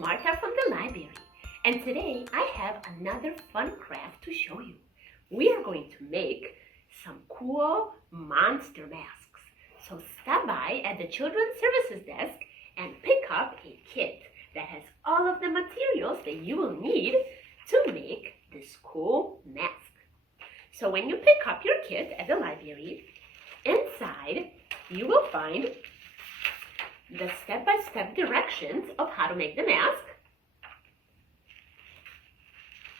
Marta from the library, and today I have another fun craft to show you. We are going to make some cool monster masks. So stop by at the Children's Services desk and pick up a kit that has all of the materials that you will need to make this cool mask. So when you pick up your kit at the library, inside you will find the step-by-step directions of how to make the mask.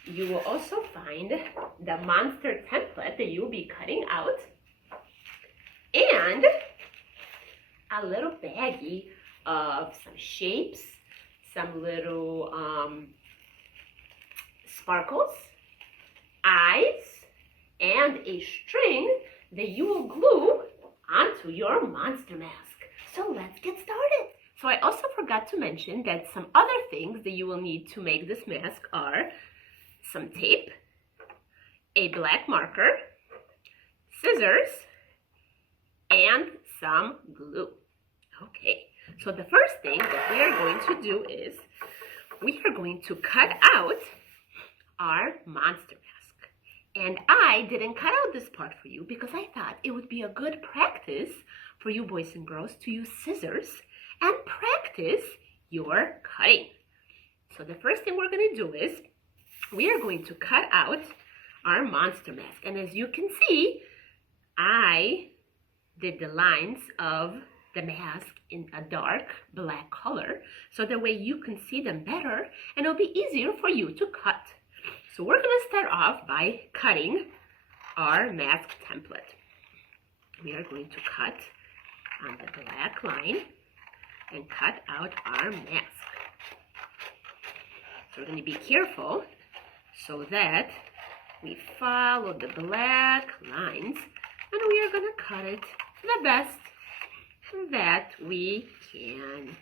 You will also find the monster template that you'll be cutting out and a little baggie of some shapes, some little sparkles, eyes, and a string that you will glue onto your monster mask. So let's get started. So I also forgot to mention that some other things that you will need to make this mask are some tape, a black marker, scissors, and some glue. Okay, so the first thing that we are going to do is we are going to cut out our monster mask. And I didn't cut out this part for you because I thought it would be a good practice for you boys and girls to use scissors and practice your cutting. So the first thing we're going to do is we are going to cut out our monster mask. And as you can see, I did the lines of the mask in a dark black color so that way you can see them better and it'll be easier for you to cut. So we're going to start off by cutting our mask template. We are going to cut on the black line and cut out our mask. So we're going to be careful so that we follow the black lines and we are going to cut it the best that we can.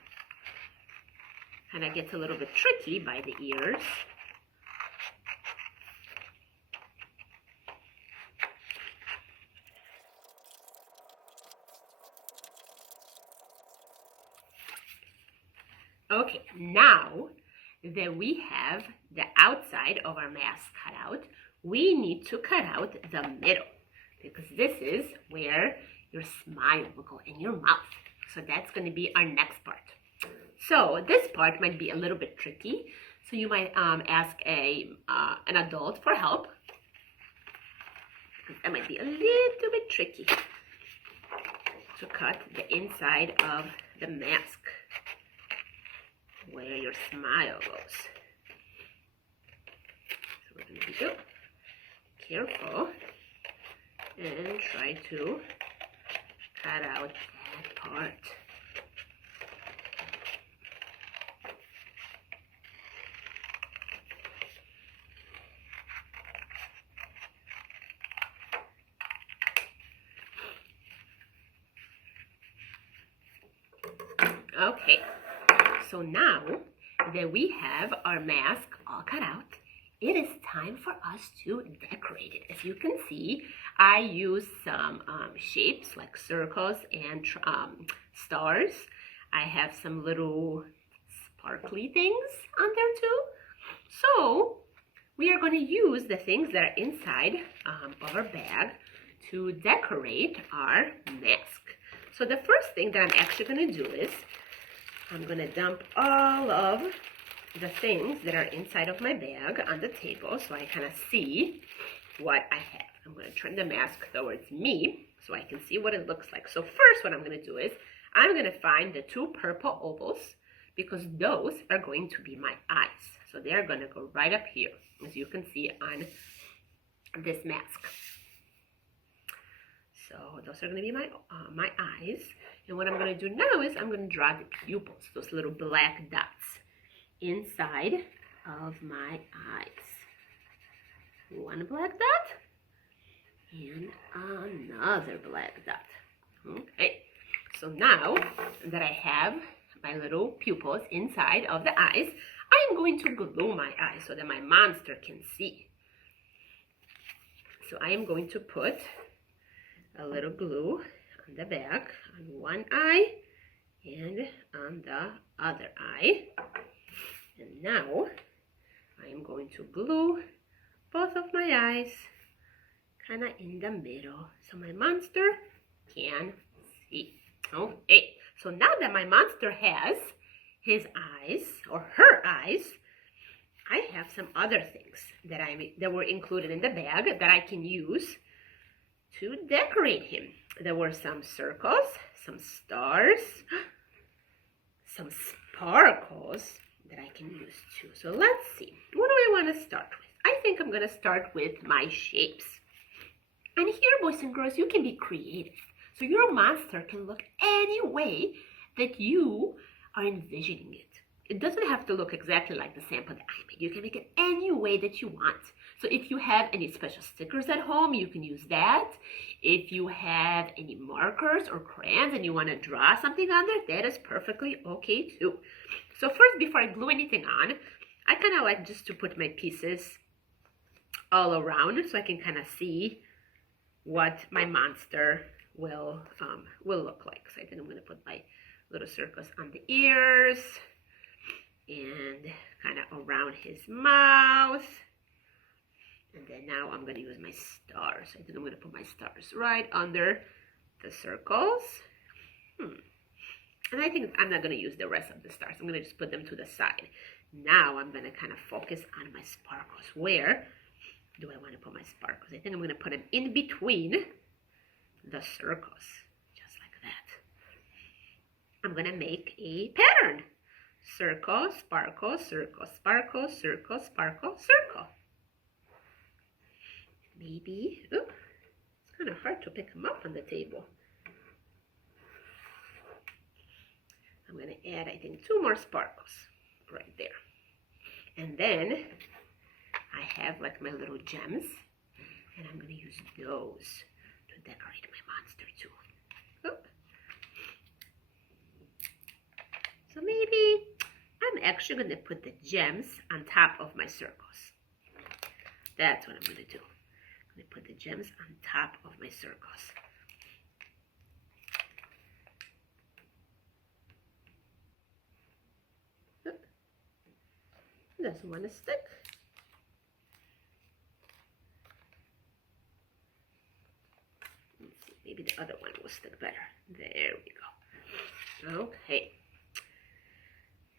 Kind of gets a little bit tricky by the ears. Okay, now that we have the outside of our mask cut out, we need to cut out the middle because this is where your smile will go in your mouth. So that's going to be our next part. So this part might be a little bit tricky. So you might ask an adult for help because that might be a little bit tricky to cut the inside of the mask, where your smile goes. So we're going to be careful and try to cut out that part. Okay. So now that we have our mask all cut out, it is time for us to decorate it. As you can see, I use some shapes like circles and stars. I have some little sparkly things on there too. So we are going to use the things that are inside of our bag to decorate our mask. So the first thing that I'm actually going to do is I'm going to dump all of the things that are inside of my bag on the table so I kind of see what I have. I'm going to turn the mask towards me so I can see what it looks like. So first what I'm going to do is I'm going to find the two purple ovals because those are going to be my eyes. So they're going to go right up here, as you can see on this mask. So those are going to be my eyes. And what I'm going to do now is I'm going to draw the pupils, those little black dots, inside of my eyes. One black dot and another black dot. Okay, so now that I have my little pupils inside of the eyes, I am going to glue my eyes so that my monster can see. So I am going to put a little glue on the back on one eye and on the other eye. And now I am going to glue both of my eyes kind of in the middle so my monster can see. Okay, so now that my monster has his eyes or her eyes, I have some other things that were included in the bag that I can use to decorate him. There were some circles, some stars, some sparkles that I can use too. So let's see, what do I want to start with? I think I'm going to start with my shapes. And here, boys and girls, you can be creative. So your monster can look any way that you are envisioning it. It doesn't have to look exactly like the sample that I made. You can make it any way that you want. So if you have any special stickers at home, you can use that. If you have any markers or crayons and you want to draw something on there, that is perfectly okay too. So first, before I glue anything on, I kind of like just to put my pieces all around so I can kind of see what my monster will look like. So I think I'm going to put my little circles on the ears and kind of around his mouth. And then now I'm going to use my stars. I think I'm going to put my stars right under the circles. And I think I'm not going to use the rest of the stars. I'm going to just put them to the side. Now I'm going to kind of focus on my sparkles. Where do I want to put my sparkles? I think I'm going to put them in between the circles, just like that. I'm going to make a pattern. Circle, sparkle, circle, sparkle, circle, sparkle, circle. Maybe, it's kind of hard to pick them up on the table. I'm going to add, I think, 2 more sparkles right there. And then I have like my little gems, and I'm going to use those to decorate my monster too. So maybe I'm actually going to put the gems on top of my circles. That's what I'm going to do. I'm going to put the gems on top of my circles. Doesn't want to stick. Let's see, maybe the other one will stick better. There we go. Okay.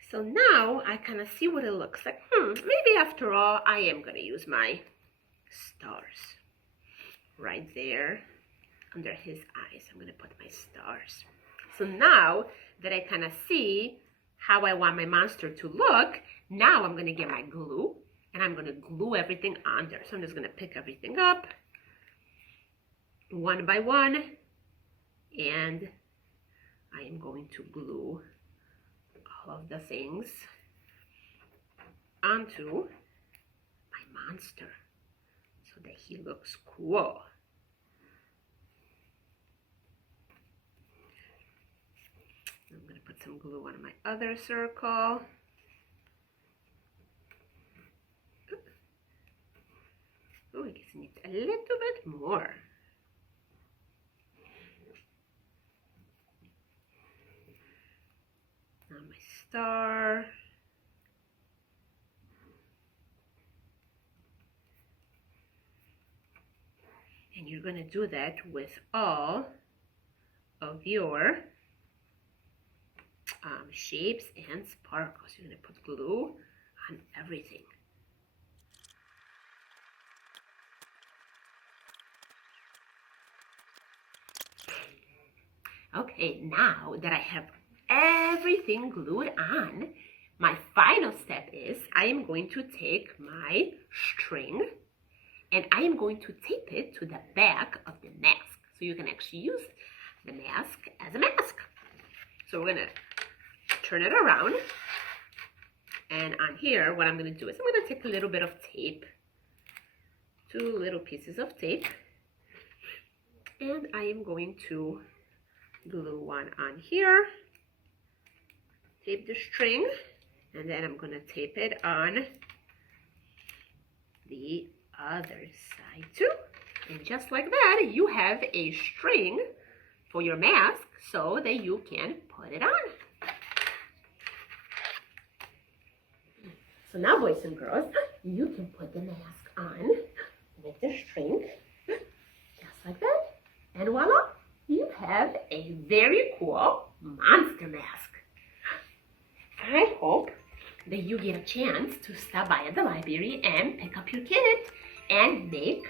So now I kind of see what it looks like. Maybe after all, I am going to use my stars right there under his eyes. I'm going to put my stars. So now that I kind of see how I want my monster to look, now I'm going to get my glue and I'm going to glue everything on there. So I'm just going to pick everything up one by one and I am going to glue all of the things onto my monster so that he looks cool. I'm going to put some glue on my other circle. Oh, I guess I need a little bit more. Now my star. And you're going to do that with all of your shapes and sparkles. You're going to put glue on everything. Okay, now that I have everything glued on, my final step is I am going to take my string and I am going to tape it to the back of the mask. So you can actually use the mask as a mask. So we're going to turn it around. And on here, what I'm going to do is I'm going to take a little bit of tape, 2 little pieces of tape, and I am going to glue one on here, tape the string, and then I'm going to tape it on the other side too. And just like that, you have a string for your mask so that you can put it on. So now, boys and girls, you can put the mask on with the string, just like that. And voila, you have a very cool monster mask. I hope that you get a chance to stop by at the library and pick up your kit and make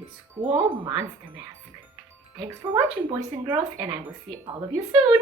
this cool monster mask. Thanks for watching, boys and girls, and I will see all of you soon.